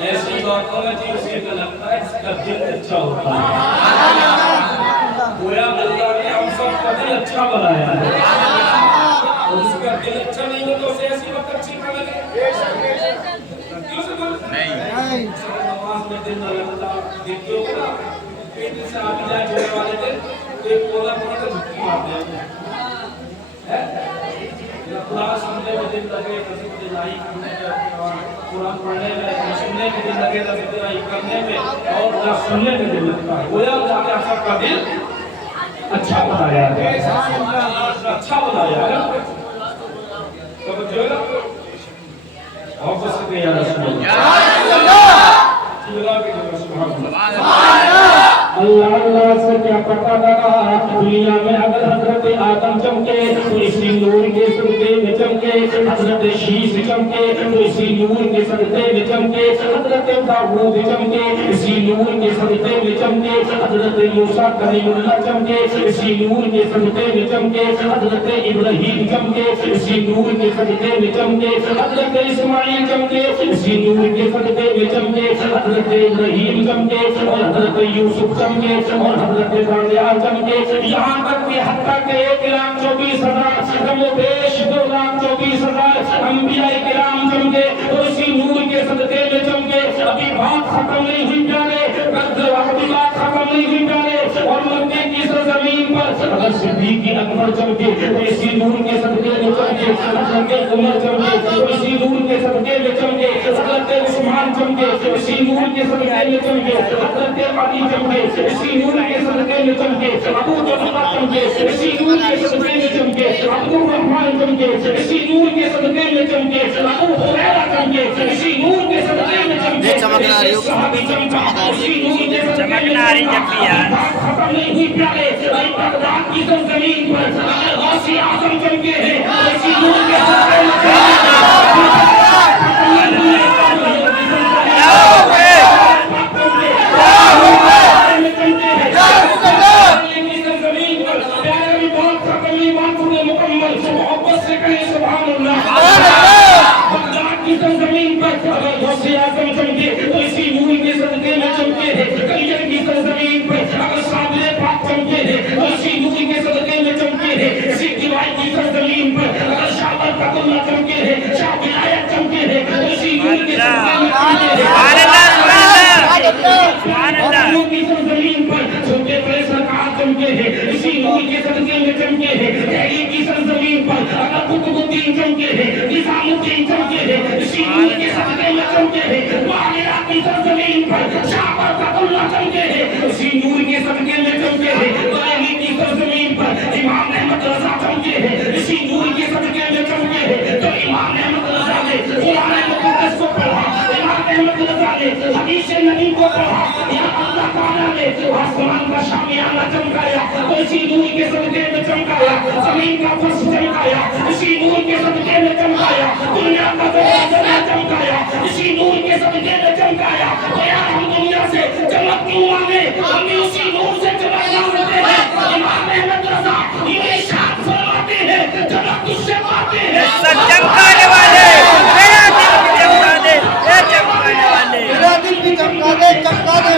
ایسی باتوں میں جی اسی کو لگتا ہے اس کا دل اچھا ہوتا ہے. گویا اللہ نے ہم سب کا دل اچھا بنایا ہے اور اس کا دل اچھا نہیں ہو تو اسے ایسی وقت اچھی نہ لگے. کیوں سے بول نہیں نماز میں دل نہ لگتا دیکھتے ہو نا پیٹ سے آبی جائے چھوڑے والے دل ایک کولا پڑی تو جھٹکی مارتے ہیں. قرآن سننے میں دل لگے کسی کو دلائی کرنے میں قرآن پڑھنے میں سننے میں دل لگے کسی کو دلائی کرنے میں اور نہ سننے میں دل لگتا ہے. گویا اللہ نے سب کا دل اچھا بنایا ہے اچھا بنایا ہے. توجہ ہے اور بس کہ یا رسول اللہ اللہ اللہ سے کیا پتہ لگا دنیا میں اگر حضرت آدم چمکے تو اسی نور کے صدقے میں چمکے, حضرت شیش چمکے تو اسی نور کے صدقے میں چمکے, حضرت داؤد چمکے اسی نور کے صدقے میں چمکے, حضرت موسیٰ کلیم اللہ چمکے اسی نور کے صدقے میں چمکے, حضرت ابراہیم چمکے اسی نور کے صدقے میں چمکے, حضرت اسماعیل چمکے اسی نور کے صدقے میں چمکے, حضرت ابراہیم چمکے اور حضرت یوسف چمکے اور حضرت دانیال چمکے. یہاں تک کہ حتیٰ کہ 1,24,000 کم و بیش 2,24,000 انبیاء کرام چمکے اور اسی نور کے صدقے میں چمکے. ابھی بات ختم نہیں ہوئی پیارے, ابھی بات ختم نہیں ہوئی پیارے. اور مکے کی سرزمین پر اگر صدیق اکبر چمکے تو اسی نور کے صدقے میں چمکے, حضرت عمر چمکے تو اسی نور کے صدقے میں چمکے, حضرت عثمان چمکے اسی نور کے صدقے میں چمکے, حضرت علی چمکے اسی نور کے صدقے میں چمکے, ابو جہل چمکے اسی نور کے صدقے میں چمکے, ابو رحمان چمکے اسی نور کے صدقے میں چمکے, ابو ہریرہ چمکے اسی نور کے صدقے میں چمکے. چمکنا رہی ہو چمکنا رہی جب بھی یار ختم نہیں ہوئی پیارے. بغداد کی سرزمین پر غوث اعظم چمکے ہیں اسی نور کے صدقے میں چمکے. حدیث نبی کو پڑھا یا اللہ تعالیٰ نے آسمان کا شامیانہ چمکایا تو اسی نور کے صدقے میں چمکایا, زمین کا فرش چمکایا اسی نور کے صدقے میں چمکایا, دنیا کا دروازہ چمکایا اسی نور کے صدقے میں چمکایا. تو یار ہم دنیا سے چمک کیوں مانگے, ہم بھی اسی نور سے چمکنا ہوتے ہیں. امام احمد رضا یہ ارشاد فرماتے ہیں چمک کس سے پاتے ہیں چمکانے والے, میرا دل بھی چمکا دے, اے چمکانے والے, میرا دل بھی چمکا دے, چمکا دے.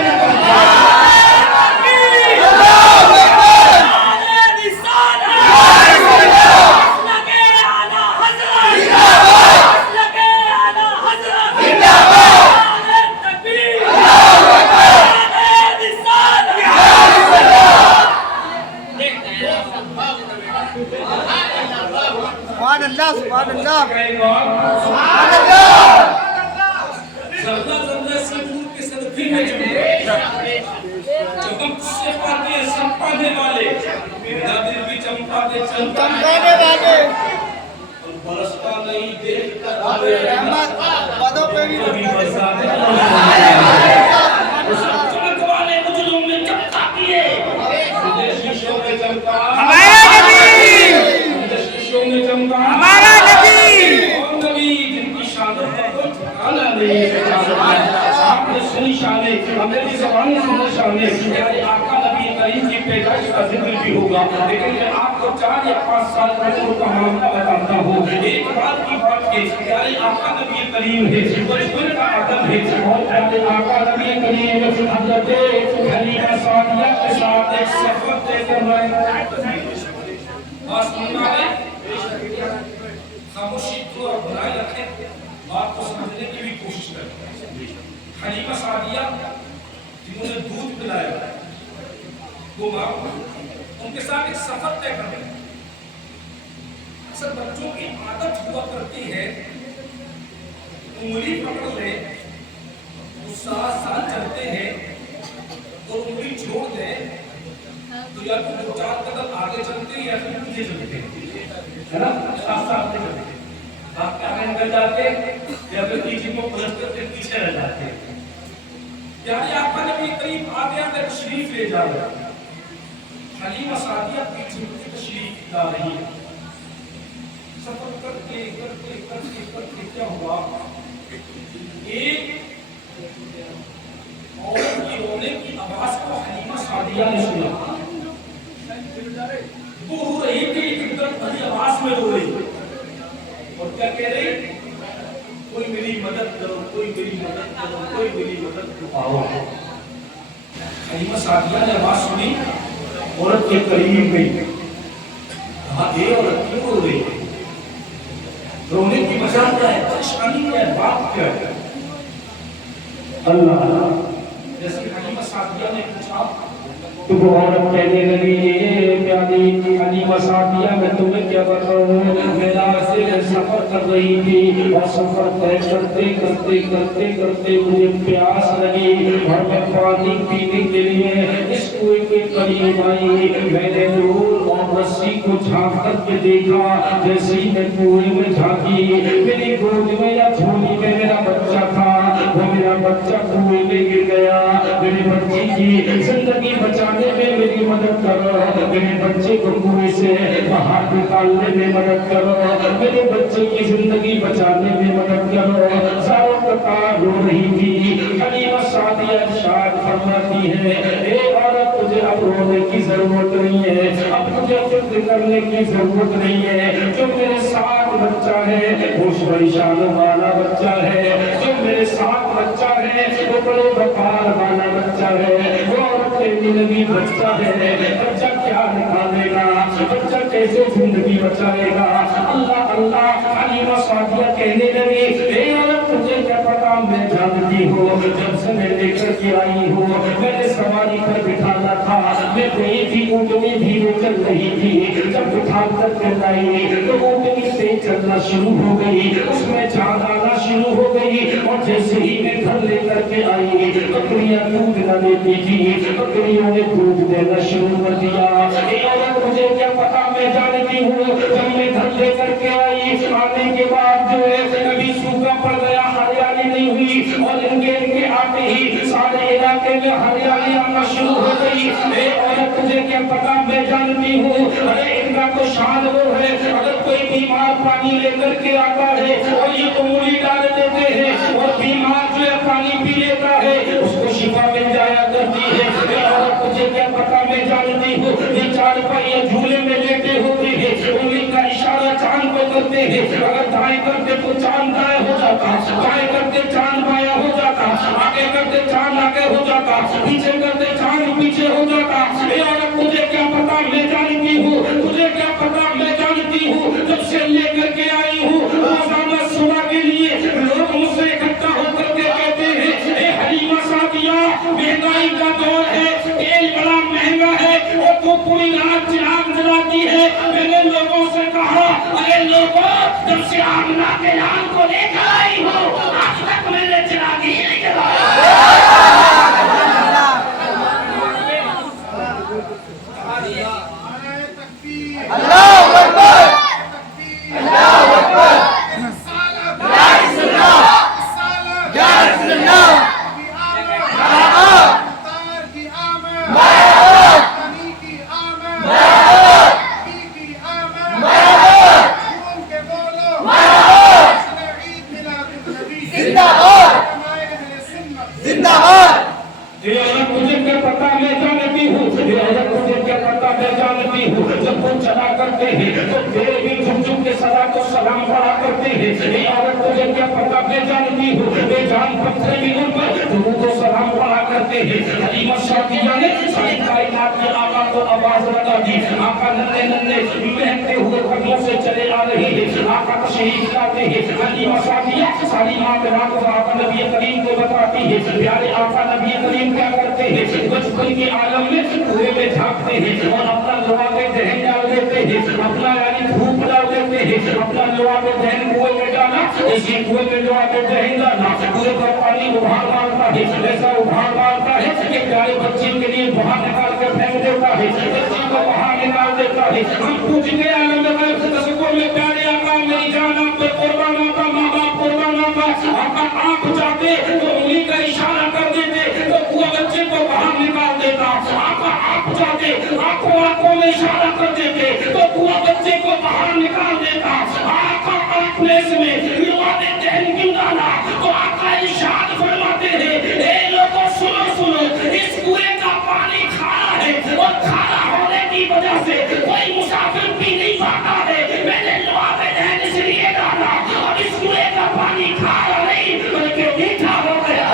سبحان اللہ, سبحان اللہ, سبحان اللہ. چمکانے والے برستا نہیں دیکھتا رحمت بدوں پہ بھی چمک والے مجلوں میں چمکا دیے, شیشوں میں چمکا ہمارا نبی, شیشوں میں چمکا ہمارا نبی, اور نبی جن کی شان پر ٹھکانا نہیں. آپ نے سنی شانے, انگریزی زبان سنی شانے, یعنی آقا نبی کریم کی پیدائش کا ذکر بھی ہوگا, لیکن میں آپ کو 4 یا 5 سال پہلے کا معاملہ بتاتا ہوں. ایک بات کی بات کے پیارے آقا نبی کریم ہے بچپن کا ادب ہے اور پیارے آقا نبی کریم حضرت حلیمہ سعدیہ کے ساتھ ایک سفر طے کر رہے ہیں. بات سننا ہے خاموشی کو بنائے رکھیں بات کو سمجھنے کی بھی کوشش کریں. حلیمہ سعدیہ جنہوں نے دودھ پلایا وہ ماں ان کے ساتھ ایک سفر طے کر رہے ہیں. اکثر بچوں کی عادت ہوا کرتی ہے انگلی پکڑ لے وہ ساتھ ساتھ چلتے ہیں اور انگلی چھوڑ دے تو یا تو دو چار قدم آگے چلتے ہیں یا پھر پیچھے چلتے ہیں ہے نا ساتھ ساتھ چلتے ہیں. آپ کے آگے نکل جاتے یا پھر پیچھے کو پلٹ کر کے پیچھے رہ جاتے. یعنی آپ کا نبی کریم آگے آگے تشریف لے جا رہا ہے. حلیمہ سعدیہ پیچھے کی تشریف لا رہی ہے. سفر کرتے کرتے کرتے کرتے کیا ہوا ایک عورت کی رونے کی آواز کو حلیمہ سعدیہ نے سنا. وہ رو رہی تھی ایک درد بھری آواز میں رو رہی اور کیا کہہ رہی کوئی میری مدد کرو کوئی میری مدد کرو کوئی میری مدد کرو. حلیمہ سعدیہ نے آواز سنی عورت کے قریب گئی. کہا اے عورت کیوں رو رہی ہے رونے کی وجہ کیا ہے پریشانی کیا ہے بات کیا ہے. اللہ جیسے حلیمہ سعدیہ نے پوچھا تو وہ عورت کہنے لگی پیاری حلیمہ سعدیہ میں تمہیں کیا بتاؤں میرا سے سفر کر رہی تھی اور سفر طے کرتے کرتے کرتے کرتے مجھے پیاس لگی اور میں پانی پینے کے لیے اس کنویں کے قریب آئی. میں نے دور اور رسی کو جھانک کر کے دیکھا جیسے ہی میں کنویں میں جھانکی میری گود میں یا جھولی میں میرا بچہ تھا وہ میرا بچہ کنویں میں گر گیا. میرے بچے کی زندگی بچانے میں میری مدد کرو میرے بچے کو کنویں سے باہر نکالنے میں مدد کرو میرے بچے کی زندگی بچانے میں مدد کرو. ساروں قطار رو رہی تھی. حلیمہ سعدیہ ارشاد فرماتی ہے اے عورت تجھے اب رونے کی ضرورت نہیں ہے اب تجھے فکر کرنے کی ضرورت نہیں ہے. جو میرے ساتھ بچہ ہے وہ بڑی شان والا بچہ ہے. جو میرے ساتھ بچہ ہے وہ بڑے وقار والا بچہ ہے. وہ عورت کے نبی بچہ ہے. بچہ کیا نکالے گا بچہ کیسے زندگی بچائے گا. اللہ اللہ. حلیمہ سعدیہ کہنے لگی اے عورت تجھے کیا پتا میں جانتی ہوں جب سے میں لے کر کے آئی ہوں میں نے سواری پر بٹھانا تھا میں گئی تھی اونٹنی دھیرے چل رہی تھی جب بٹھا کر کے لائی تو اونٹنی تیز چلنا شروع ہو گئی اس میں جان آنا شروع ہو گئی اور جیسے ہی میں گھر لے کر کے آئی بکریاں دودھ نہ دیتی تھی بکریوں نے دودھ دینا شروع کر دیا. اے عورت مجھے کیا پتا میں جانتی ہوں جب میں گھر لے کر کے آئی آنے کے بعد جو ہے کبھی سوکھا پڑ گیا ہریالی نہیں ہوئی اور ان کے آتے ہی سارے علاقے میں ہریالی آنا شروع ہو گئی. اے عورت تجھے کیا پتا میں جانتی ہوں ارے ان کا تو شان وہ ہے اگر کوئی بیمار پانی لے کر کے آتا ہے اور یہ انگلی ڈال دیتے ہیں اور بیمار جو ہے پانی پی لیتا ہے اس کو شفا مل جایا کرتی ہے. اے عورت تجھے کیا پتا میں جانتی ہوں یہ چار پائے جھولے میں لیٹے ہوتے ہیں انگلی کا اشارہ چاند کو کرتے ہیں اگر دائیں کرتے تو چاند دائیں ہو جاتا بائیں کرتے چاند بایاں ہو جاتا آگے کرتے چاند آگے ہو جاتا پیچھے کرتے چاند پیچھے ہو جاتا. اے عورت تجھے کیا پتا میں جانتی ہوں تجھے کیا پتا میں جانتی ہوں جب سے لے کر کے آئی ہوں روزانہ صبح کے لیے لوگ مجھ سے اکٹھا ہو کر کے کہتے ہیں اے حلیمہ سعدیہ مہنگائی کا دور ہے تیل بڑا مہنگا ہے اور تو پوری رات چراغ جلاتی ہے. میں نے لوگوں سے کہا ارے لوگوں جب سے آمنہ کے نام کو لے کر آئی ہوں آج تک میں نے چراغ ہی نہیں جلایا. اللہ اکبر اللہ اکبر یا رسول اللہ یا رسول اللہ جب وہ چلا کرتے ہیں تو میرے بھی جھم جھم کے صدا کو سلام یہ عورت تجھے کیا پتا بے جانتی ہو بے جان پتھر بھی ان پر درود و سلام پڑھا کرتے ہیں حلیمہ سعدیہ نے ساری کائنات کے آقا کو آواز لگا دی آقا ننھے ننھے مہکتے ہوئے قدموں سے چلے آ رہے ہیں آقا تشریف لاتے ہیں حلیمہ سعدیہ ساری معاملات کو آقا نبی کریم کو بتاتی ہے پیارے آقا نبی کریم کیا کرتے ہیں بچپن کے عالم میں کنویں میں جھانکتے ہیں اور اپنا لعاب دہن ڈال دیتے ہیں اپنا یعنی دھوپ ڈال دیتے ہیں اپنا لعاب دہن کنویں میں ڈالا اسی کنویں میں لعاب دہن ڈالا پورے کا پانی ابھار مارتا ہے ایسا ابھار مارتا ہے کہ پیارے بچے کے لیے باہر نکال کر پھینک دیتا ہے بچے کو باہر نکال دیتا ہے ہم پوچھ گئے عالم غیب سے تصور میں پیارے آقا میری جان آپ پہ قربان آقا ماں باپ قربان آقا آقا آپ چاہتے تو انہیں کا اشارہ کر دیتے تو پورا بچے کو باہر نکال دیتا آقا آپ چاہتے آنکھوں میں اشارہ کر دیتے تو پورا بچے کو باہر نکال دیتا آقا آپ نے اس میں لعاب دہن کیوں ڈالا تو آقا ارشاد فرماتے ہیں اے لوگوں سنو سنو اس کنویں کا پانی کھارا ہے اور کھارا ہونے کی وجہ سے کوئی مسافر پی نہیں پاتا ہے میں نے لعاب دہن اس لیے ڈالا اور اس کنویں کا پانی کھارا نہیں بلکہ میٹھا ہو گیا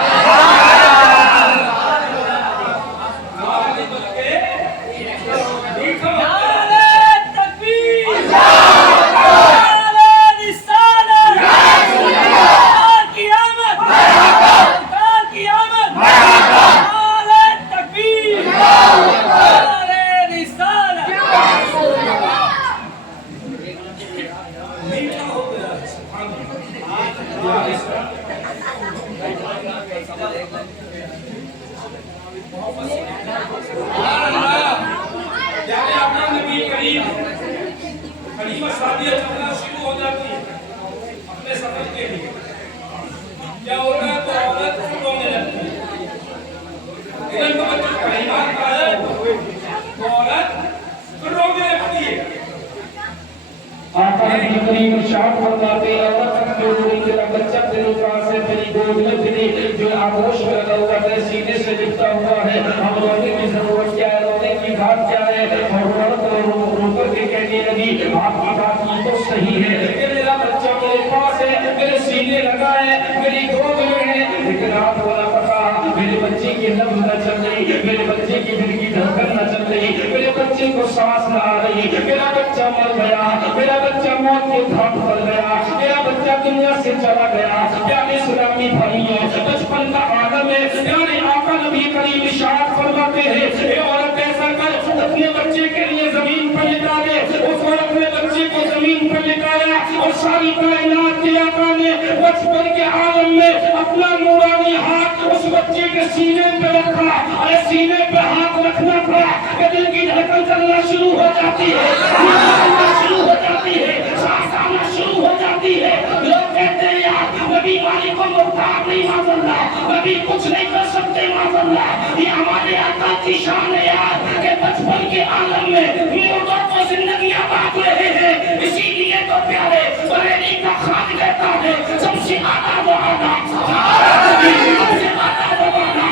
حلیمہ سعدیہ چلنا شروع ہو جاتی ہے اپنے سفر کے لیے کیا ہوتا ہے تو عورت رونے لگتی ہے ادھر تو بچوں کا ایمان کا ہے تو عورت رونے لگتی ہے آقا نبی کریم ارشاد فرماتے ہیں عورت جو روئی تیرا بچہ تیرے پاس ہے تیری گود میں تیری جو آغوش میں لگا ہوا ہے سینے سے لپٹا ہوا ہے ہم رونے کی ضرورت کیا ہے رونے کی بات کیا ہے اور عورت رو کر کے کہنے لگی آپ کی بات یہ تو صحیح ہے کہ میرا بچہ میرے پاس ہے میرے سینے لگا ہے میری گود میں ہے لیکن آپ کو نہ پتا میرے بچے کی نبض نہ چل رہی میرے بچے کی دل کی دھڑکن نہ چل رہی میرے بچے کو سانس نہ آ رہی میرا بچہ مر گیا میرا بچہ موت کے گھاٹ پر گیا میرا بچہ دنیا سے چلا گیا پیارے اسلامی بھائیوں بچپن کا عالم ہے پیارے آقا نبی کریم ارشاد فرماتے ہیں اے عورت ایسا کر اپنے بچے کے لیے زمین پر لٹا دے اس عورت نے بچے کو زمین پر لٹایا اور ساری کائنات کے آقا نے بچپن کے عالم میں اپنا نورانی ہاتھ اس بچے کے سینے پہ رکھا اور سینے پہ ہاتھ رکھنا تھا کہ دل کی دھڑکن چلنا شروع ہو جاتی ہے شروع ہو جاتی ہے سانس آنا شروع ہو جاتی ہے لوگ کہتے ہیں یار نبی والی کو محتاج نہیں معاذ اللہ نبی کچھ نہیں کر سکتے معاذ اللہ یہ ہمارے آقا کی شان ہے یار کہ بچپن کے عالم میں مردوں کو زندگیاں بانٹ رہے ہیں اسی لیے تو پیارے بریلی کا خان کہتا ہے سب سے آدھا وہ آدھا سب سے آدھا وہ آدھا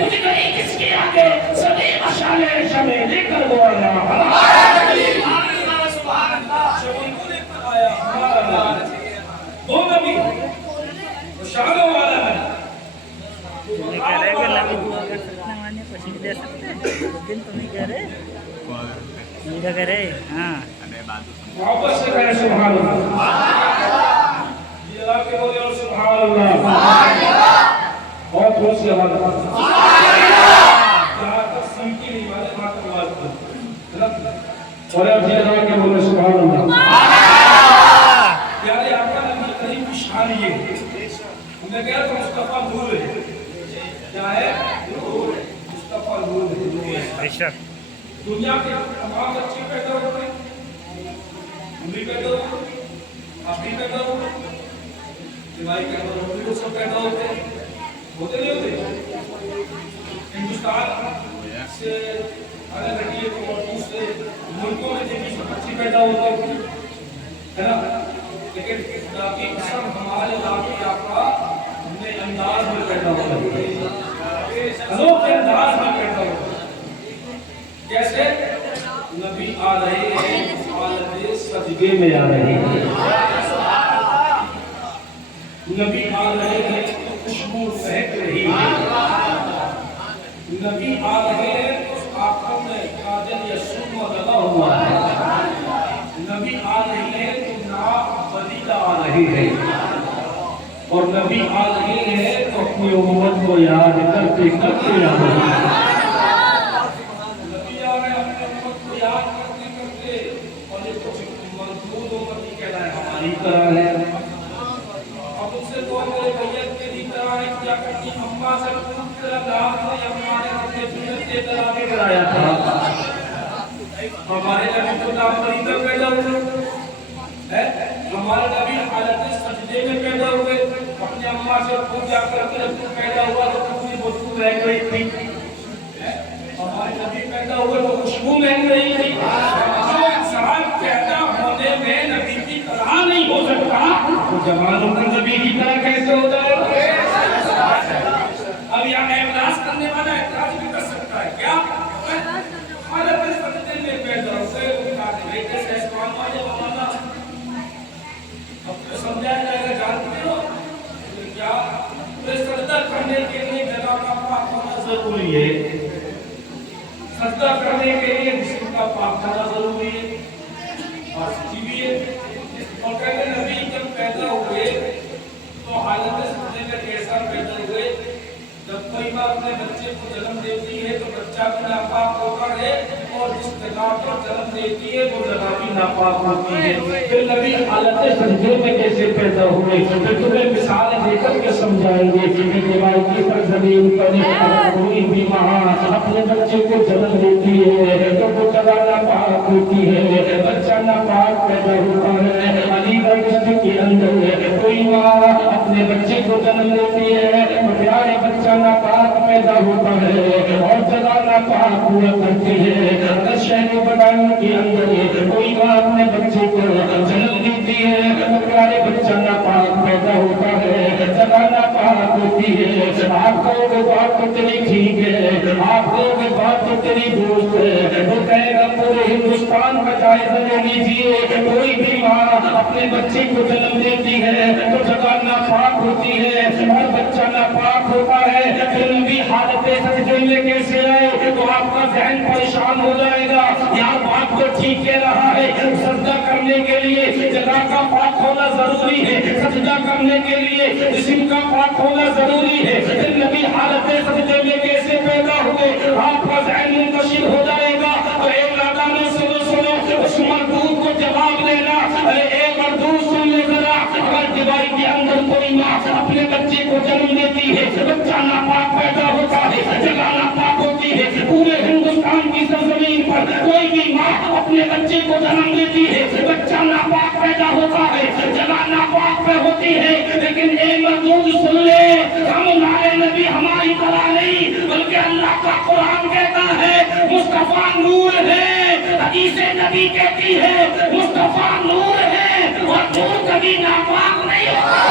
مجھے نہیں کس کے آگے سبھی مشالے شمیں لے کر وہ آیا وہ نبی وہ شانوں والا ہے نہیں کہہ رہے کہ نبی دعا کر سکتے ہیں مانے خوشی دے سکتے ہیں لیکن تم نہیں کہہ رہے نہیں کہہ رہے ہاں محبت سے کہے سبحان اللہ یہ اللہ کے بولے اور سبحان اللہ بہت خوش سے آواز جہاں تک سمکی نہیں والے ماتر آواز اور اب جی اللہ کے بولے سبحان اللہ پیارے آقا نبی کریم کی شان یہ انہیں کہا تو مصطفیٰ نور ہے کیا ہے مصطفیٰ نور ہے دنیا کے تمام بچے پیدا ہوتے ہیں امی پیدا ہوتے ہیں ابھی پیدا ہوتے ہیں دیوائی پیدا ہوتے ہیں وہ سب پیدا ہوتے ہیں ہوتے نہیں ہوتے ہندوستان سے الگ ہٹیے تو اور دوسرے ملکوں میں دیکھیں سب بچے پیدا ہوتے ہیں نا لیکن خدا کی قسم ہمارے علاقے آقا اپنے انداز میں پیدا ہوتا ہے انوکھے انداز میں پیدا ہوتا ہے کیسے نبی آ رہے ہیں حالت سجدے میں آ رہے ہیں نبی آ رہے ہیں تو خوشبو مہک رہی ہے، نبی آ رہے ہیں تو آنکھوں میں کاجل یا سرما لگا ہوا ہے، نبی آ رہی ہے تو ناک بدیدہ آ رہی ہے، اور نبی آ رہے ہیں تو اپنی امت کو یاد کرتے کرتے آ رہے ہیں، نبی آ رہے ہیں اپنی امت کو یاد کرتے کرتے، اور یہ کچھ مردود امتی کہنا ہے ہماری طرح ہے۔ اب ان سے تو میرے بیت کے دی طرح ہے کیا کرتی اماں سے پوچھ کر دام نے اماں نے اپنے جنت کے طرح بھی کرایا تھا، ہمارے نبی کو نام مریضہ پیدا ہوئے، ہمارے نبی حالت سجدے میں پیدا ہوئے، اپنے اماں سے پوچھا کر کے جب پیدا ہوا تو کتنی بدبو رہ گئی تھی، ہمارے نبی پیدا ہوئے تو خوشبو مہک رہی تھی، جو انسان پیدا ہونے میں نبی کی طرح نہیں ہو سکتا وہ جوانوں کو نبی کی طرح کیسے ہو جائے؟ اب یہاں اعتراض کرنے والا اعتراض بھی کر سکتا ہے کیا؟ حالت سجدے میں پیدا ہوئے ان کے بیٹے سے اسلام والے بنانا اب تو سمجھایا جائے گا جانتے ہو کیا سجدہ کرنے کے لیے جگہ کا پاک ہونا ضروری ہے، سجدہ کرنے کے لیے جسم کا پاک ہونا ضروری ہے، اور سچی بھی ہے، اور کہتے نبی جب پیدا ہوئے تو حالت سجدے میں کیسا پیدا ہوئے؟ جب کوئی ماں اپنے بچے کو جنم دیتی ہے تو بچہ بھی ناپاک ہوتا ہے، اور جس جگہ پر جنم دیتی ہے وہ جگہ بھی ناپاک ہوتی ہے، پھر نبی حالت سجدے میں کیسے پیدا ہوئے؟ پھر تمہیں مثال دے کر کے سمجھائیں گے کہ روایتی سرزمین پر کوئی بھی ماں اپنے بچے کو جنم دیتی ہے تو وہ جگہ ناپاک ہوتی ہے، بچہ ناپاک پیدا ہوتا ہے۔ علی گڑھ ڈسٹرکٹ کے اندر کوئی ماں اپنے بچے کو جنم دیتی ہے تو پیارے بچہ ناپاک پیدا ہوتا ہے اور جگہ ناپاک ہوا کرتی ہے۔ اگر شہر بدان کے اندر کوئی ماں اپنے بچے کو جنم دیتی ہے تو پیارے بچہ ناپاک پیدا ہوتا ہے، جگہ ناپاک ہوتی ہے۔ آپ کو وہ بات تو تیری ٹھیک ہے، آپ کو وہ بات تو تیری درست ہے، وہ کہے گا پورے ہندوستان کا جائزہ لے لیجیے، کوئی بھی ماں اپنے بچے کو جنم دیتی ہے تو جگہ ناپاک ہوتی ہے اور بچہ ناپاک ہوتا ہے، پھر نبی حالت سجدے میں کیسے آئے؟ تو آپ کا ذہن پریشان ہو جائے گا، یار بات تو ٹھیک کہہ رہا ہے، سجدہ کرنے کے لیے جگہ کا پاک ہونا ضروری ہے، سجدہ کرنے کے لیے جسم کا پاک ہونا ضروری ہے، پھر نبی حالت سجدے میں کیسے پیدا ہوئے؟ آپ کا ذہن منتشر ہو جائے گا۔ اور اے نادانو سنو اس مردود کو جواب دینا، اے مردود سن لے ذرا، اگر دیوائی کے اندر کوئی ماں اپنے بچے کو جنم دیتی ہے، بچہ ناپاک پیدا ہوتا ہے، جگہ ناپاک ہوتی ہے، پورے ہندوستان کی سرزمین پر کوئی بھی ماں اپنے بچے کو جنم دیتی ہے، بچہ ناپاک پیدا ہوتا ہے، جگہ ناپاک پہ ہوتی ہے، لیکن اے مردود سن لے، ہم نارے نبی ہماری طرح نہیں، بلکہ اللہ کا قرآن کہتا ہے مصطفیٰ نور ہے، حدیث نبی کہتی ہے مصطفیٰ نور ہے، اور نور کبھی ناپاک نہیں ہوتا۔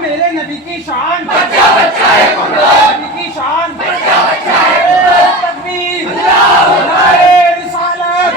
میرے نبی کی شان نبی کی شان تکبیر رسالت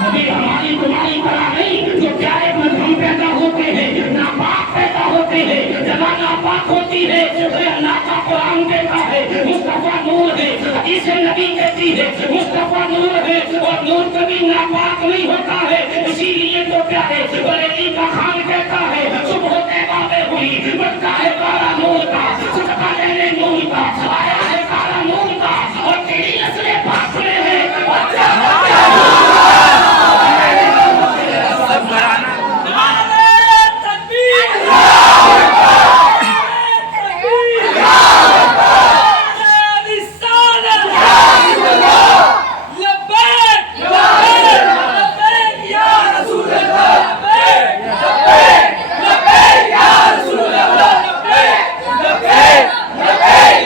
نبی ہماری تمہاری طرح نہیں، جو پیارے نبی پیدا ہوتے ہیں ناپاک پیدا ہوتے ہیں، جگہ ناپاک ہوتی ہے، اللہ کا قرآن کہتا ہے مصطفیٰ نور ہے، حدیث نبی کہتی ہے مصطفیٰ نور ہے، اور نور کبھی ناپاک نہیں ہوتا ہے، اسی لیے تو پیارے بریلی کا خان کہتا ہے صبح طیبہ میں ہوئی بچہ ہے کارا نور کا، صدقہ لینے نور کا، آیا ہے کارا نور کا، اور تیری نسل پاک میں ہے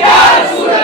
یا رسول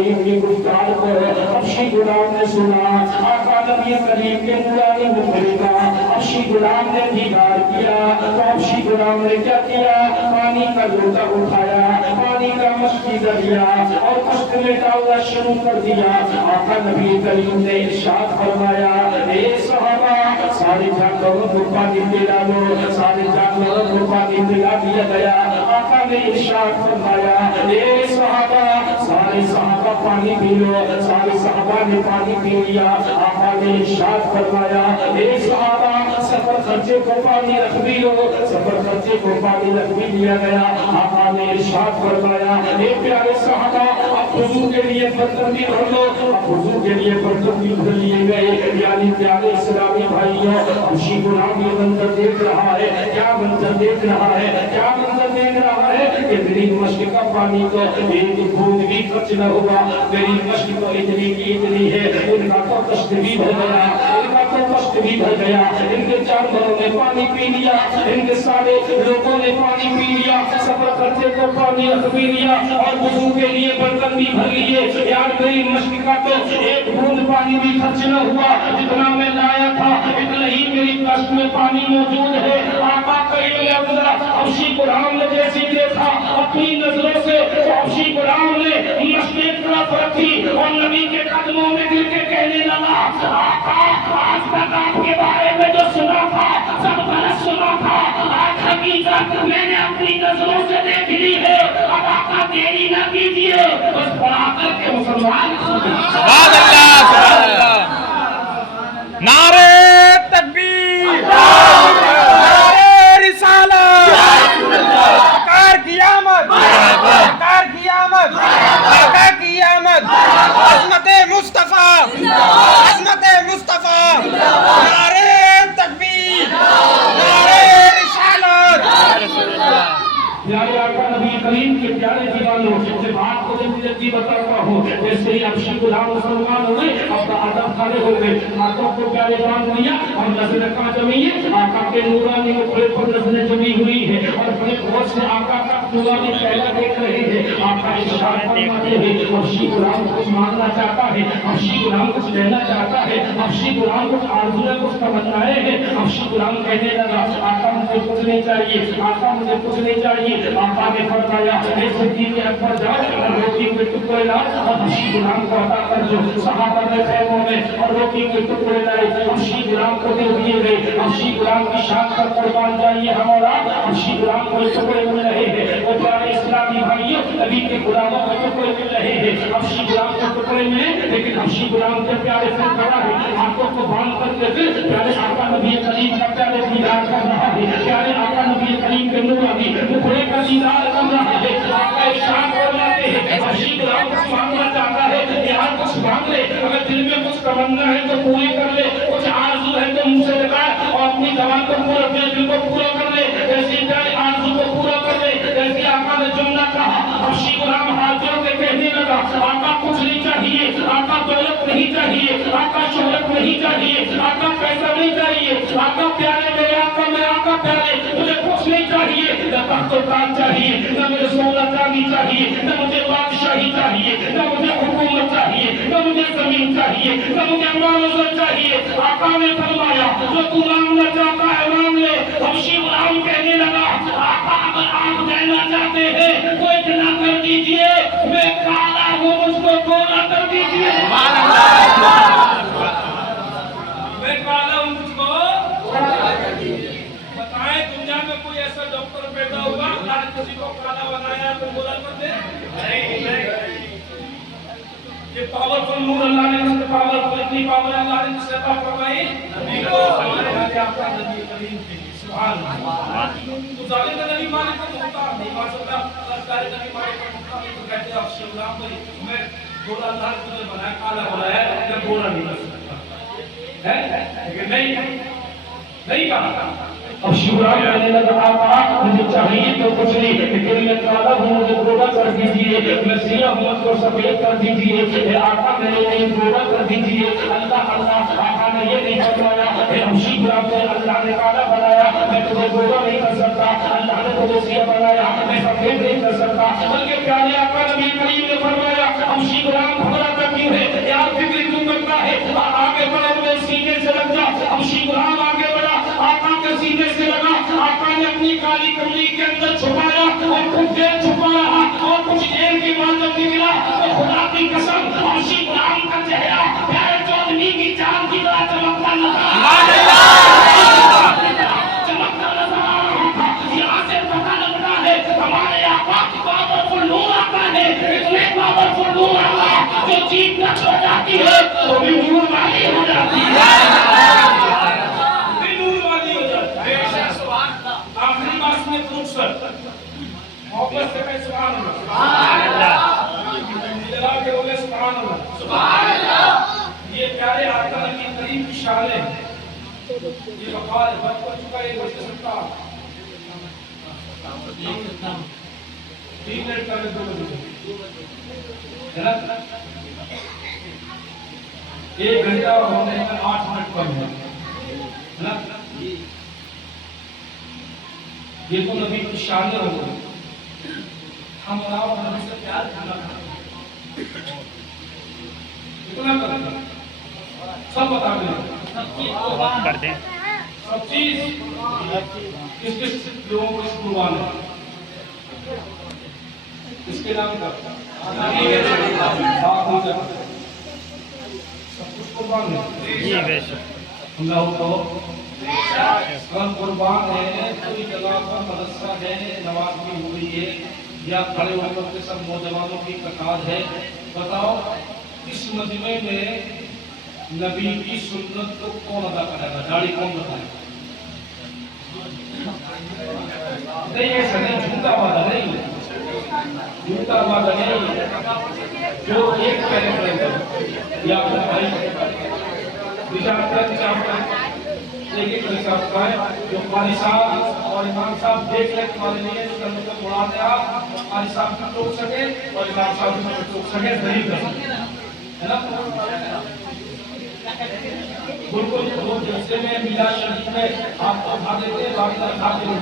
کریم کی گفتار کو حبشی غلام نے سنا، آقا نبی کریم کے نورانی مخری کا حبشی غلام نے دیدار کیا، تو حبشی غلام نے کیا کیا؟ پانی کا لوٹا اٹھایا، پانی کا مشکی دریا اور مشک میں ڈالنا شروع کر دیا۔ آقا نبی کریم نے ارشاد فرمایا، اے صحابہ سارے جانوروں کو پانی پلا دو، سارے جانوروں کو پانی پلا دیا گیا۔ آقا نے ارشاد فرمایا، اے صحابہ سارے صحابہ پانی پی لو، سارے صحابہ نے پانی پی لیا۔ آقا نے ارشاد فرمایا، اے صحابہ سفر خرچے کو پانی رکھ بھی لو، سفر خرچے کو پانی رکھ بھی لیا گیا۔ آقا نے ارشاد فرمایا، اے پیارے صحابہ اب وضو کے لیے برتن بھی بھر لو، اب وضو کے لیے برتن بھی بھر لیے گئے۔ یعنی پیارے اسلامی بھائیوں حبشی غلام یہ منظر دیکھ رہا ہے، کیا منظر دیکھ رہا ہے، کیا منظر دیکھ رہا ہے کہ میری مشق کا پانی تو ایک بوند بھی خرچ نہ ہوا، میری مشق تو اتنی کی اتنی ہے، ان کا تو کشت بھی بھر گیا، ان کا تو کشت بھی بھر گیا۔ ان کے جانوروں نے پانی پی لیا، ان کے سارے لوگوں نے پانی پی لیا، سفر خرچے کو پانی رکھ بھی لیا اور وضو کے لیے برتن بھی بھر لیے۔ یار میری مشق کا تو ایک بوند پانی بھی خرچ نہ ہوا، جتنا میں لایا تھا اتنا ہی میری کشت میں پانی موجود ہے۔ آقا کریم نے اپنا حبشی غلام نے جیسی دیکھا اپنی نظروں سے، تو حبشی غلام نے مشق ایک طرف رکھی اور نبی کے قدموں میں گر کے کہنے لگا، آقا آج تک آپ کے بارے میں جو سنا تھا سب غلط سنا تھا، آج حقیقت میں نے اپنی نظروں سے دیکھ لی ہے۔ اب آقا دیری نہ کیجیے، بس پڑھا کر کے مسلمان سبحان اللہ سبحان اللہ، نعرہ تکبیر، نعرہ رسالت، سرکار کی آمد، سرکار کی آمد، آقا کی آمد، عظمت مصطفیٰ، عظمت مصطفیٰ، نعرہ تکبیر، نعرہ رسالت۔ پیارے آقا نبی کریم کے پیارے دیوانوں سے بات کو جلدی بتاتا ہوں، جیسے ہی حبشی غلام مسلمان ہوئے اپنا ادب کھڑے ہو گئے، ہاتھوں کو پیارے باندھ لیا اور نظر کہاں جمی ہے؟ آقا کے نورانی مخرے پر نظر جمی ہوئی ہے اور بڑے غور سے آقا کا نورانی پہلا دیکھ رہے ہیں۔ آقا ارشاد فرماتے ہیں، حبشی غلام کچھ مانگنا چاہتا ہے، حبشی غلام کچھ لینا چاہتا ہے، حبشی غلام کچھ آرزویں کچھ تمنائیں ہیں۔ حبشی غلام کہنے لگا، آقا مجھے کچھ نہیں چاہیے، آقا مجھے کچھ نہیں چاہیے۔ آقا نے فرمایا، اے صدیق اکبر جاؤ اور روٹی کے ٹکڑے لا اور حبشی غلام کو عطا کر دو۔ صحابہ نے خیموں میں اور روٹی کے ٹکڑے لائے، حبشی غلام کو دے دیے گئے۔ حبشی غلام کی شان پر قربان جائیے ہمارا، حبشی غلام کو ٹکڑے مل رہے ہیں۔ وہ پیارے اسلامی بھائیوں نبی کے غلاموں کو ٹکڑے مل رہے ہیں، حبشی غلام کو ٹکڑے ملے، لیکن حبشی غلام کے پیارے سے کھڑا ہے، ہاتھوں کو باندھ کر کے پھر پیارے آقا نبی کریم کا پیارے دیدار کر رہا ہے، پیارے آقا نبی کریم کے نورانی مخرے کا دیدار کر رہا ہے۔ آقا ارشاد فرماتے ہیں، حبشی غلام کچھ مانگنا چاہتا ہے، یار کچھ مانگ لے، اگر دل میں کچھ تمنا ہے تو پوری کر لے، کچھ آرزو ہے تو منہ سے لگائے اور اپنی زبان کو پورا اپنے دل کو پورا کر لے، ایسی پیاری آرزو کو پورا کر لے جیسے آقا نے جملہ کہا۔ حبشی غلام ہاتھ جوڑ کے کہنے لگا، آقا کچھ نہیں چاہیے، آقا دولت نہیں چاہیے، آقا شہرت نہیں چاہیے، آقا پیسہ نہیں چاہیے، آقا پیارے میرے آقا میں آقا پیارے مجھے کچھ نہیں چاہیے، نہ تخت و تاج چاہیے، نہ مجھے سونا چاندی چاہیے، نہ مجھے بادشاہی چاہیے، نہ مجھے حکومت چاہیے، نہ مجھے زمین چاہیے، نہ مجھے مال و زر چاہیے۔ آقا نے فرمایا، جو تو مانگنا چاہتا ہے مانگ لے۔ حبشی غلام کہنے لگا، آقا اگر آپ دینا چاہتے ہیں تو اتنا کر دیجئے، میں کالا ہوں مجھ کو گولا کر دیجئے۔ میں کالا ہوں مجھ کو گولا کر دیجئے۔ بتائیں دنیا میں کوئی ایسا ڈاکٹر پیدا ہوگا اللہ نے کسی کو کالا بنایا تو گولا کر دے؟ نہیں۔ یہ پاورفل نور اللہ نے جس سے پاورفل اتنی پاور اللہ نے جس سے عطا فرمائی نبی کو ہمارے آپ کا نبی کریم کی سبحان اللہ۔ تو ظالم کا نبی مانے کا مختار نہیں مان سکتا، سرکار نبی مانے کا مختار نہیں، تو کہتے ہیں حبشی غلام بھائی میں گولا اللہ نے تمہیں بنایا کالا بنایا میں گولا نہیں کر سکتا ہے، لیکن نہیں کہا۔ حبشی غلام کہنے لگا، آقا مجھے چاہیے تو کچھ نہیں، لیکن میں کالا ہوں مجھے گولا کر دیجئے، میں سیاہ ہوں مجھ کو سفید کر دیجئے، اے آقا میرے لیے گولا کر دیجئے۔ اللہ اللہ آقا نے یہ نہیں فرمایا، اے حبشی غلام کو اللہ نے کالا بنایا میں تجھے گولا نہیں کر سکتا، اللہ نے تجھے سیاہ بنایا میں سفید نہیں کر سکتا، بلکہ پیارے آقا نبی کریم نے فرمایا، حبشی غلام حبشی غلام آگے بڑھا، آقا کے سینے سے لگا، آقا نے اپنی کالی کملی کے اندر چھپایا اور کچھ دیر چھپا رہا اور کچھ دیر کے بعد جب نکلا تو خدا کی قسم حبشی غلام کا چہرہ پیارے چودھری کی چاند کی طرح چمکتا نظر آ رہا چمکتا نظر آ رہا تھا۔ یہاں سے پتہ لگتا ہے ہمارے آقا پاورفل نور آتا ہے، اتنے پاورفل نور آتا جو چیز نقش ہو جاتی ہے تو بھی نور والی ہو جاتی ہے، بھی نور والی ہو جاتی ہے۔ آخری بات میں رخصت محبت سے میں سبحان اللہ جلا کے بولے سبحان اللہ سبحان اللہ۔ یہ پیارے آقا کی قریب کی شان ہے، یہ وقار بچ کر چکا ہے بچ سکتا 3 منٹ کا میں 2 بجے ہے نا 1 گھنٹہ ہونے میں 8 منٹ کم ہے نا، یہ تو نبی کی شان ہو گئی۔ ہم اور نبی سے پیار کرنا اتنا کرنا سب بتا دیں کر دیں سب چیز کس کس لوگوں کو اس قربان ہے، اس کے نام کا سب کچھ قربان ہے جی بے شک اللہ کو ہم قربان ہے، کوئی جگہ پر مدرسہ ہے، نماز بھی ہو رہی ہے یا کھڑے ہو کر کے سب نوجوانوں کی قطار ہے، بتاؤ اس مجمع میں نبی کی سنت کو کون ادا کرے گا، داڑھی کون بتائے گا؟ نہیں ایسا نہیں، جھوٹا وعدہ نہیں، جھوٹا وعدہ نہیں، جو ایک پہلے پڑے گا یا اپنے بھائی بجات کا چاہتا ایک ایک حساب کا ہے، جو قاری صاحب اور امام صاحب دیکھ لیں تمہارے لیے جو کرنے کو بڑھا دے آپ قاری صاحب بھی ٹوک سکے اور امام صاحب بھی ٹوک سکے ضریب کر سکے ہے نا۔ بالکل وہ جلسے میں میلاد شریف میں آپ کو اٹھا دیتے ہیں باقی اٹھاتے ہیں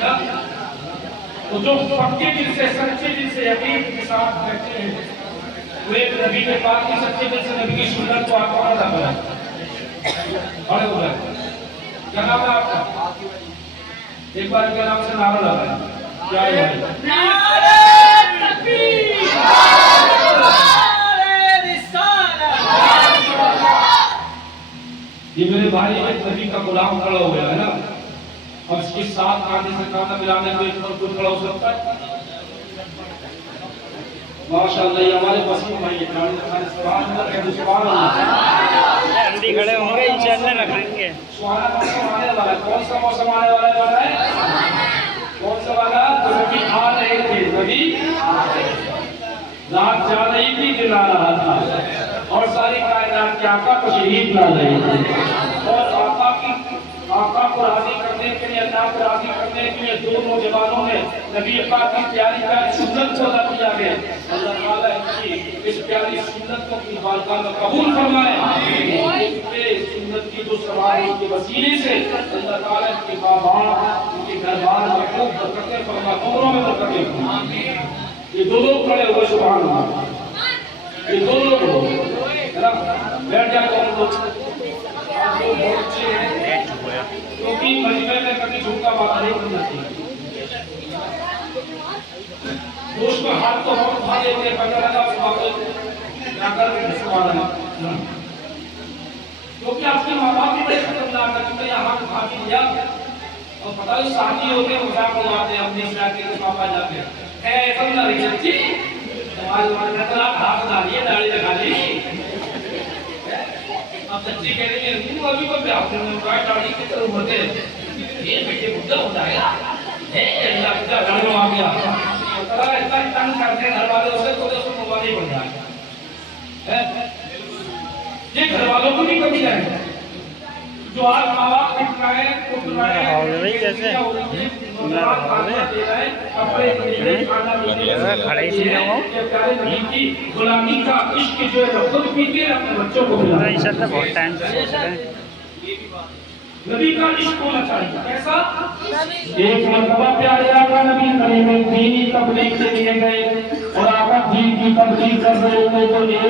نا، تو جو پکے دل سے سچے دل سے یقین کے ساتھ بیٹھتے ہیں وہ ایک نبی کے پاس کی سچے دل سے نبی کی سنت کو آپ کو ادا کریں بڑے ہو جائے۔ کیا نام ہے آپ کا؟ ایک بار کے نام سے نعرہ لگائیں، کیا ہے نعرہ تکبیر یہ میرے بھائی ایک نبی کا غلام کھڑا ہو گیا ہے نا، اور اس کے ساتھ کاندھے سے کاندھا ملانے کو ایک پر کوئی کھڑا ہو سکتا ہے؟ ماشاءاللہ یہ ہمارے بسیم بھائی ہے، سبحان اللہ کہتے سبحان اللہ۔ جلدی کھڑے ہوں گے انشاءاللہ رکھیں گے۔ سہانا موسم آنے والا ہے، کون سا موسم آنے والا ہے پتہ ہے؟ کون سا والا؟ تو نبی آ رہے تھے، نبی رات جا رہی تھی دن آ رہا تھا اور ساری کائنات کے آقا کو شہید لا رہے تھے، اور آقا کو راضی کرنے کے لیے اللہ کو راضی کرنے کے لیے دو نوجوانوں نے نبی پاک کی پیاری پیاری سنت کو ادا کیا گیا۔ اللہ تعالیٰ اس پیاری سنت کو اپنی بارگاہ میں قبول فرمائے، اس سنت کی جو سواری کے وسیلے سے اللہ تعالیٰ ان کے ماں باپ ان کے گھر بار میں خوب برکتیں فرمائے، عمروں میں برکتیں فرمائے۔ یہ دو لوگ کھڑے ہوئے سبحان اللہ، یہ دو لوگ بیٹھ جائے کون لوگ جو بہت اچھے ہیں کیونکہ مجمع میں کبھی جھوٹا بات نہیں کرنا چاہیے، دوست کا ہاتھ تو بہت کھا دیتے ہیں پتہ لگا اس بات نہ کر سبحان اللہ، کیونکہ آپ کے ماں باپ بھی بڑے خطرناک ہے، کیونکہ یہاں کو کھا بھی لیا اور پتہ ہے ساتھی ہوتے ہیں مذاق اڑاتے ہیں اپنے اسلام کے پاپا جاتے ہیں اے سمجھا رہی سچی ہمارے زمانے میں تو آپ ہاتھ ڈالیے داڑھی لگا لی، اب سچی کہہ رہی ہے وہ ابھی کوئی آپ نے داڑھی کی طرف بڑھتے یہ بیٹے بڈھا ہو جائے گا اللہ کا گاڑی میں آ گیا پتہ ہے اتنا تنگ کرتے ہیں گھر والے اسے تو اس کو موبائل ہی بن جائے گا، یہ گھر والوں کو بھی کمی ہے جو آج ماں باپ کھٹکائے کھڑے ہی نہیں ہو غلامی کا عشق جو ہے خود پیتے ہیں اپنے بچوں کو بھی انشاءاللہ بہت ٹائم سے سوچ رہے ہیں نبی کا عشق ہونا چاہیے کیسا؟ ایک مرتبہ پیارے آقا نبی کریم دینی تبلیغ سے لیے گئے اور آقا دین کی تبلیغ کر رہے ہوئے تو ایک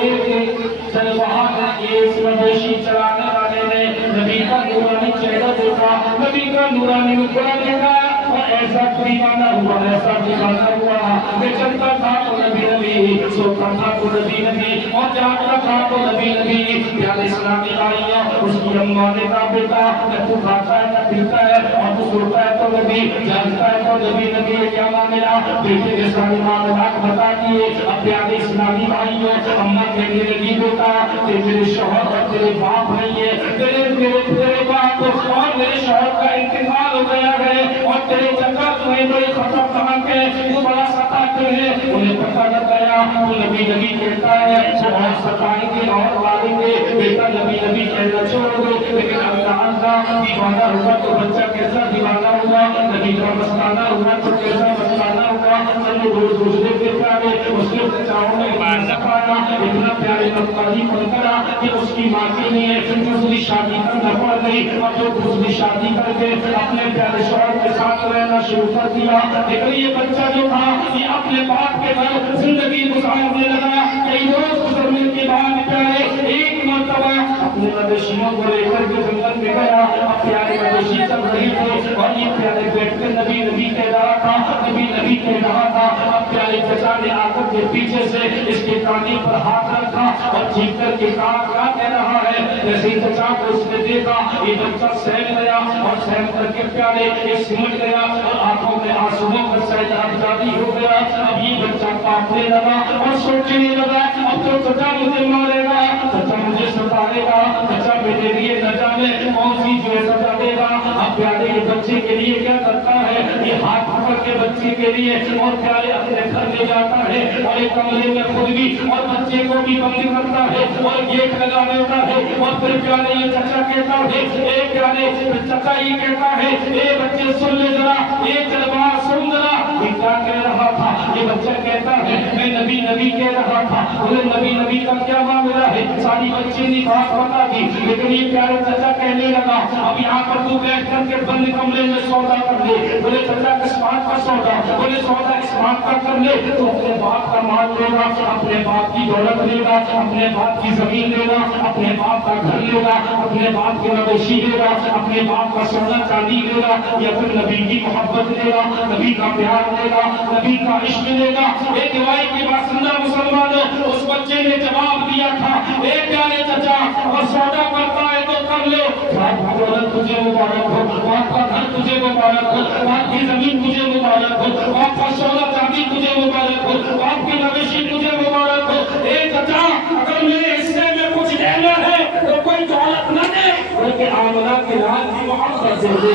وہاں ایک مویشی چرانے والے نے نبی کا نورانی چہرہ دیکھا، نبی کا نورانی مکھڑا دیکھا، اور ایسا دیوانہ ہوا، ایسا دیوانہ ہوا کہ چلتا تھا تو نبی نبی، سوتا تھا تو نبی نبی، اور جاگتا تھا تو نبی نبی۔ پیارے اسلامی بھائیوں، اس کی اماں نے کہا بیٹا نہ تو کھاتا ہے نہ پیتا ہے، اور تو سوتا ہے تو نبی، جاگتا ہے تو نبی نبی، یہ کیا معاملہ؟ بیٹے کے سارے معاملات بتا دیے۔ اب پیارے اسلامی بھائیوں، اماں کہنے لگی بیٹا کہ میرے شوہر اور تیرے باپ نہیں ہے، تیرے باپ اور میرے شوہر کا انتقال ہو گیا ہے، اور تیرے چچا تمہیں بڑے خطر کہاں کے وہ بڑا ستاتے ہیں، انہیں پتہ لگ گیا۔ تو نبی نبی کہتا ہے وہ اور ستائیں گے اور ماریں گے، بیٹا نبی نبی کہنا چھوڑ دو، لیکن اللہ دیوانہ ہوا تو بچہ کیسا دیوانہ ہوا، نبی کا مستانہ ہوا تو کیسا مستانہ ہوا۔ چلو روز روزے کے پیارے اس کے بچاؤں نے سکھایا، اتنا پیارے مقامی پڑھ کرا کہ اس کی ماں کے لیے دوسری شادی کرنا پڑ گئی، اور جو دوسری شادی کر کے اپنے پیارے شوہر کے ساتھ رہنا شروع کر دیا، لیکن یہ بچہ جو تھا یہ اپنے باپ کے گھر زندگی گزارنے لگا۔ کئی روز گزرنے کے بعد پیارے ایک مرتبہ اپنے مویشیوں کو لے کر کے جنگل میں گیا، اب پیارے مویشی چل رہی تھے اور یہ پیارے بیٹھ کے نبی نبی کہہ رہا تھا، نبی نبی کہہ رہا تھا۔ اب پیارے چچا نے آ کر کے پیچھے سے اس کے کانے پر ہاتھ رکھا اور چیخ کر کے کہا کیا کہہ رہا ہے؟ جیسے ہی چچا کو اس نے دیکھا یہ بچہ سہم گیا، اور سہم کر کے پیارے یہ سمٹ گیا اور آنکھوں میں آنسوؤں کا سیلاب جاری ہو گیا۔ اب یہ بچہ کانپنے لگا اور سوچنے لگا اب تو چچا مجھے مارے گا، چچا مجھے ستائے گا، چچا میرے لیے نہ جانے کون سی جو سزا دے گا۔ اب پیارے یہ بچے کے لیے کیا کرتا ہے، یہ ہاتھ پکڑ کے بچے کے لیے اور پیارے اپنے گھر لے جاتا ہے اور ایک کمرے میں خود بھی اور بچے کو بھی بند کرتا ہے اور گیٹ لگا دیتا ہے، اور پھر پیارے یہ چچا کہتا ہے اے پیارے چچا یہ کہتا ہے اے بچے سن لے ذرا، اے جلوہ سن ذرا، یہ کیا کہہ رہا تھا؟ یہ بچہ کہتا ہے میں نبی نبی کہہ رہا تھا۔ بولے نبی نبی کا کیا معاملہ ہے؟ ساری بچے نے بات بتا دی، لیکن یہ پیارے چچا کہنے لگا اب یہاں پر تو بیٹھ کر کے بند کمرے میں سودا کر لے۔ بولے چچا کس بات کا سودا؟ بولے سودا اس بات کا کر لے تو اپنے باپ کا مال لے گا، اپنے باپ کی دولت لے گا، اپنے باپ کی زمین لے گا، اپنے باپ کا گھر لے گا، اپنے باپ کے مویشی لے گا، اپنے باپ کا سونا چاندی لے گا، یا پھر نبی کی محبت لے گا، نبی کا پیار لے گا، نبی کا عشق لے گا۔ ایک دعائی کی بات سننا مسلمانوں، اس بچے نے جواب دیا تھا اے پیارے چچا اور سودا کرتا ہے تو کر لو، باپ کی دولت تجھے مبارک ہو، باپ کا گھر تجھے مبارک ہو، باپ کی زمین تجھے مبارک ہو، باپ کا سونا چاندی تجھے مبارک ہو، باپ کی مویشی تجھے مبارک ہو۔ اے چچا اگر میرے حصے میں کچھ لینا ہے تو کوئی دولت نہ دے بلکہ آمنہ کے لال کی محبت دے دے۔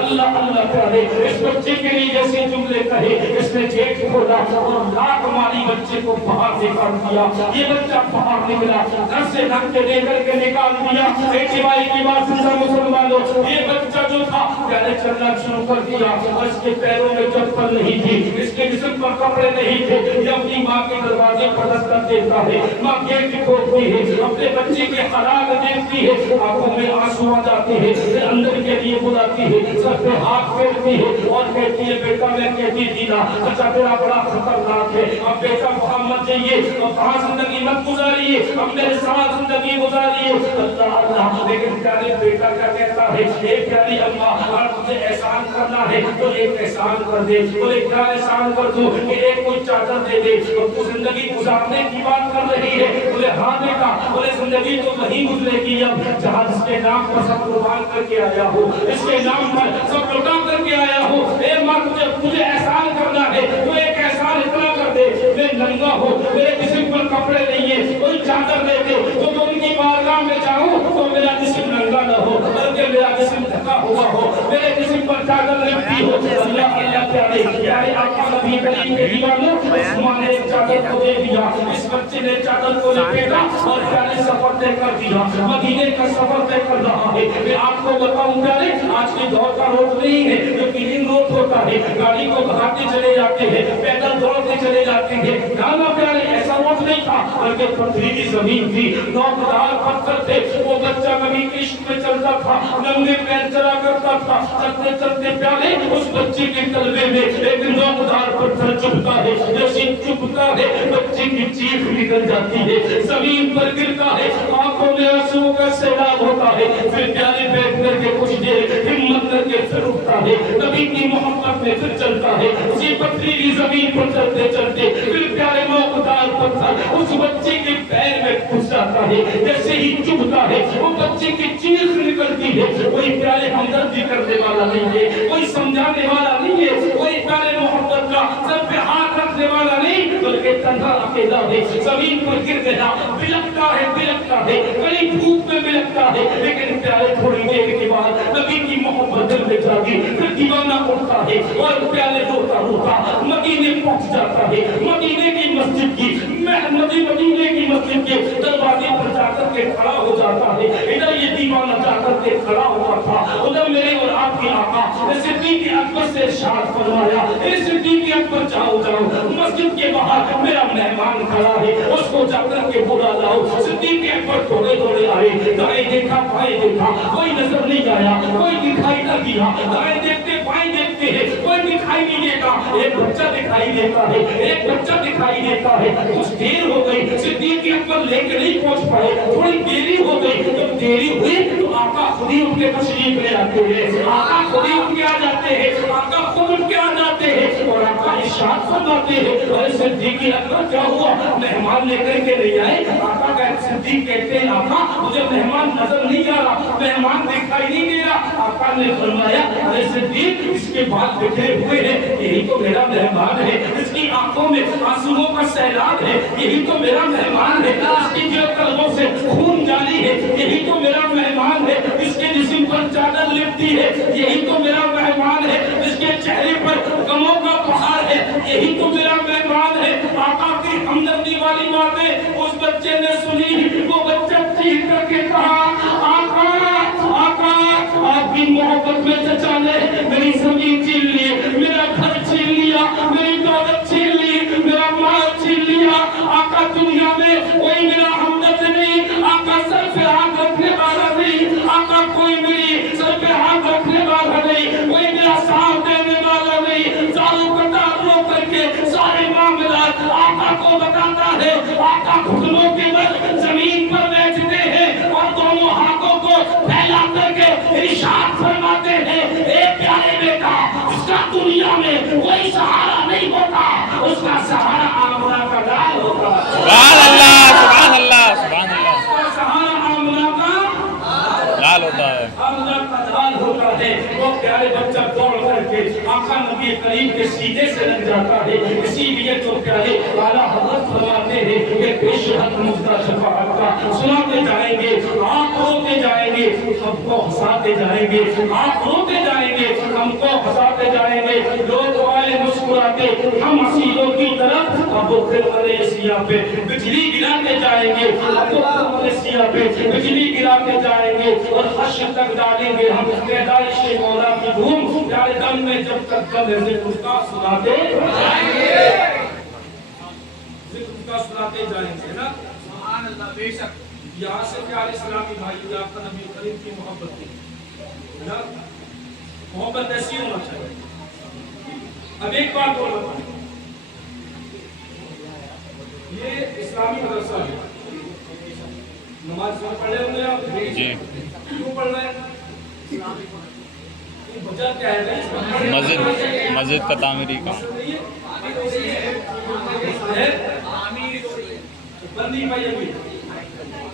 اللہ اللہ پیارے اس بچے کے لیے جیسے جملے کہے اس نے جیٹ کھولا اور لاکھ مالی بچے کو باہر نکال دیا۔ یہ بچہ باہر نکلا، گھر سے ڈھک کے لے کر کے نکال دیا۔ ایک بھائی کی بات سننا مسلمانوں، یہ بچہ جو تھا پہلے چلنا شروع کر دیا اور اس کے پیروں میں چپل نہیں تھی، اس کے جسم پر کپڑے نہیں تھے۔ یہ اپنی ماں کے دروازے پر دستک دیتا ہے، ماں گیٹ کھولتی ہے، اپنے بچے کے حالات دیکھتی ہے، آنکھوں میں آنسو آ جاتے ہیں، پھر اندر کے لیے بلاتی ہے، سر پہ ہاتھ پھیرتی ہے اور کہتی ہے بیٹا میں کہتی تھی نا چچا تیرا بڑا خطرناک ہے، اب بیٹا وہاں مت جائیے، اب وہاں زندگی مت گزاریے، اب میرے ساتھ زندگی گزاریے۔ اللہ اللہ، لیکن پیارے بیٹا کیا کہتا ہے اے پیاری اماں اگر تجھے احسان کرنا ہے تو ایک احسان کر دے۔ بولے کیا احسان کر دوں؟ کہ ایک کوئی چادر دے دے، اور تو زندگی گزارنے کی بات کر رہی ہے؟ بولے ہاں بیٹا، بولے زندگی تو وہی گزرے گی اب جہاں جس کے نام پر سب قربان کر کے آیا ہو، اس کے نام پر سب لوٹا کر کے آیا ہو۔ اے ماں تجھے احسان کرنا ہے تو ایک احسان اتنا کر دے میں ننگا ہو، میرے جسم پر کپڑے نہیں ہے، کوئی چادر دے دے تو میں ان کی بارگاہ میں جاؤں تو میرا جسم ننگا نہ ہو بلکہ میرا جسم ڈھکا ہوا ہو، میرے جسم پر چادر لپٹی ہو۔ اللہ اللہ پیارے پیارے آقا نبی کریم کے دیوانوں، عثمان نے ایک چادر کو دے دیا، اس بچے نے چادر کو لپیٹا اور پیارے سفر طے کر دیا، مدینے کا سفر طے کر رہا ہے۔ میں آپ کو بتاؤں پیارے آج کے دور کا روڈ نہیں ہے جو کلین روڈ ہوتا ہے، گاڑی کو بھگاتے چلے جاتے ہیں، پیدل دوڑتے چلے جاتے ہیں، جانا پیارے ایسا روڈ نہیں تھا بلکہ پتھریلی زمین تھی، نوکدار پتھر تھے۔ وہ بچہ نبی کی عشق میں چلتا تھا، ننگے پیر چلا کرتا تھا، چلتے چلتے پیارے اس بچے کے قلبے میں ایک نوکدار پتھر چبھتا ہے، جیسے چبھتا ہے بچے کی چیخ نکل جاتی ہے، زمین پر گرتا ہے، آنکھوں میں آنسو کا سیلاب ہوتا ہے، پھر پیارے بیٹھ کر کے کچھ دیر ہمت کر کے پھر اٹھتا ہے، نبی کی محبت میں پھر چلتا ہے، اسی پتھریلی زمین پر چلتے چلتے پھر پیارے موقدار پتھر اس بچے کے پیر میں گھس جاتا ہے، جیسے ہی چبھتا ہے وہ بچے کی چیخ نکلتی ہے، کوئی پیارے ہمدردی کرنے والا نہیں ہے، کوئی سمجھانے والا نہیں ہے، کوئی پیارے محبت کا سر پہ ہاتھ رکھنے والا نہیں، بلکہ تنہا اکیلا ہے، زمین پر گر گیا، بلکتا ہے کئی دھوپ میں بلکتا ہے، لیکن پیارے تھوڑی دیر کے بعد نبی کی محبت دل میں جاگی، پھر دیوانہ اٹھتا ہے اور پیارے روتا روتا مدینے پہنچ جاتا ہے، مدینے کی مسجد کی مدینے کی مسجد کے دروازے پر جا کر کے کھڑا ہو جاتا ہے، ادھر یہ دیوانہ جا کر کے کھڑا ہوا تھا، ادھر میرے اور آپ کے آقا صدیق اکبر سے ارشاد فرمایا، اے صدیق اکبر جاؤ جاؤ، مسجد کے باہر میرا مہمان کھڑا ہے، اس کو جا کر کے بلا لاؤ۔ صدیق اکبر تھوڑے تھوڑے آئے، دائیں دیکھا بائیں دیکھا، کوئی نظر نہیں آیا، کوئی دکھائی نہ دیا، دائیں دیکھتے بائیں دیکھتے ہیں، کوئی دکھائی نہیں دیتا، ایک بچہ دکھائی دیتا ہے، ایک بچہ دکھائی دیتا ہے، کچھ دیر ہو گئی، صدیق اکبر لے کے نہیں پہنچ پائے، تھوڑی دیری ہو گئی، جب دیری ہوئی تو آقا خود ہی ان کے تشریف لے آتے ہیں، آقا خود ہی ان کے آ جاتے ہیں، آقا خود ان کے آ جاتے ہیں اور آقا ارشاد فرماتے ہیں، اے صدیق اکبر کیا ہوا، مہمان لے کر کے نہیں آئے؟ آقا کہتے صدیق کہتے ہیں آقا مجھے مہمان نظر نہیں آ رہا، مہمان دکھائی نہیں دے رہا۔ آقا نے فرمایا اے صدیق اس کے بال بکھرے ہوئے ہیں، یہی تو میرا مہمان ہے، اس کی آنکھوں میں آنسوؤں کا سیلاب ہے، یہی تو میرا مہمان ہے، اس کی جو قلبوں سے خون جاری ہے، یہی تو میرا مہمان ہے، اس کے جسم پر چادر لپٹی ہے، یہی تو میرا مہمان ہے، اس کے چہرے پر غموں کا پہاڑ ہے، یہی تو میرا مہمان ہے۔ آقا کی ہمدردی والی باتیں اس بچے نے سنی، وہ بچہ چیخ کر کے کہا آقا آقا آپ کی محبت میں چچا نے میری زمین چھین لی، میرا گھر چھین لیا، میری دولت چھین لی، میرا مال چھین لیا، آقا دنیا میں کوئی میرا ہمدرد نہیں، آقا سر پہ ہاتھ رکھنے والا نہیں، آقا کوئی میری سر پہ ہاتھ رکھنے والا نہیں، کوئی میرا ساتھ دینے والا نہیں، زاروں قطار رو کر کے سارے معاملات آقا کو بتاتا ہے، آقا گھٹنوں کے بل زمین پر بیٹھتے ہیں اور دونوں ہاتھوں کو پھیلا کر کے ارشاد فرماتے ہیں اے پیارے بیٹا اس کا دنیا میں کوئی سہارا نہیں ہوتا، اس کا سہارا آمنہ کا لال ہوتا ہے۔ سبحان اللہ سبحان اللہ سبحان اللہ، اس کا سہارا آمنہ کا لال ہوتا ہے، آمنہ کا لال ہوتا ہے۔ وہ پیارے بچہ دوڑ کر کے آقا نبی کریم کے سینے سے لگ جاتا ہے، اسی لیے تو پیارے اعلیٰ حضرت فرماتے ہیں کہ پیش حد مجدہ شفاعت کا سناتے جائیں گے، آپ روتے جائیں گے، ہم کو ہنساتے جائیں گے، آپ روتے جائیں گے، ہم کو ہنساتے جائیں گے، لوگ والے مسکراتے ہم حسینوں کی طرف اب وہ پھر ملیشیا پہ بجلی گراتے جائیں گے، اب وہ پھر ملیشیا پہ بجلی گراتے جائیں گے اور حشر تک ڈالیں گے ہم پیدائش مولا کی دھوم، پیارے دم میں جب تک دم ہے ذکر کا سناتے جائیں گے، ذکر کا سناتے جائیں گے نا۔ سبحان اللہ، بے شک یہاں سے پیارے اسلامی بھائی آپ کا نبی کریم کی محبت کی نا، محبت ایسی ہونا چاہیے۔ اب ایک بات اور بتائیں، یہ اسلامی مدرسہ ہے، نماز پڑھ رہے ہوں گے آپ جی کیوں پڑھ رہے ہیں؟ وجہ کیا ہے؟ مسجد کا تعمیری کام، بندی بھائی ابھی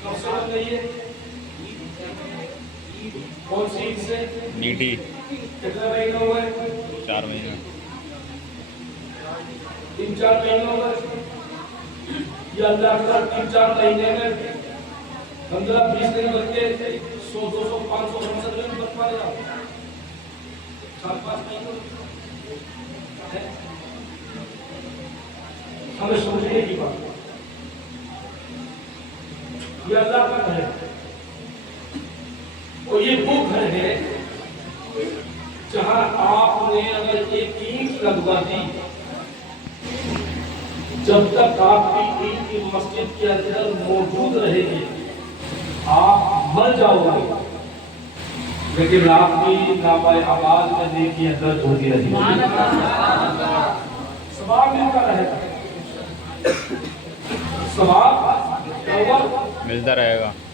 کب سے بن گئی ہے؟ کون سی عید سے؟ نیٹی کتنے مہینے ہوئے؟ 4 مہینے، 3-4 مہینے ہوئے، یہ اللہ کا 3-4 مہینے میں 15-20 دن بن کے 100-200-500 مسجد میں بن پائے گا، 4-5 مہینے ہمیں سمجھنے کی بات، یہ اللہ کا گھر ہے اور یہ وہ گھر ہے جہاں آپ نے اگر ایک اینٹ لگوا دی، جب تک آپ کی اینٹ کی مسجد کے اندر موجود رہے گی آپ مر جاؤ گے، لیکن آپ کی ناپائے آواز میں نیکی اندر ہوتی رہی ثواب ملتا رہے گا، ثواب ملتا رہے گا۔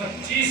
25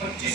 25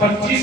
25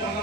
14,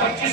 25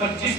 25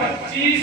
25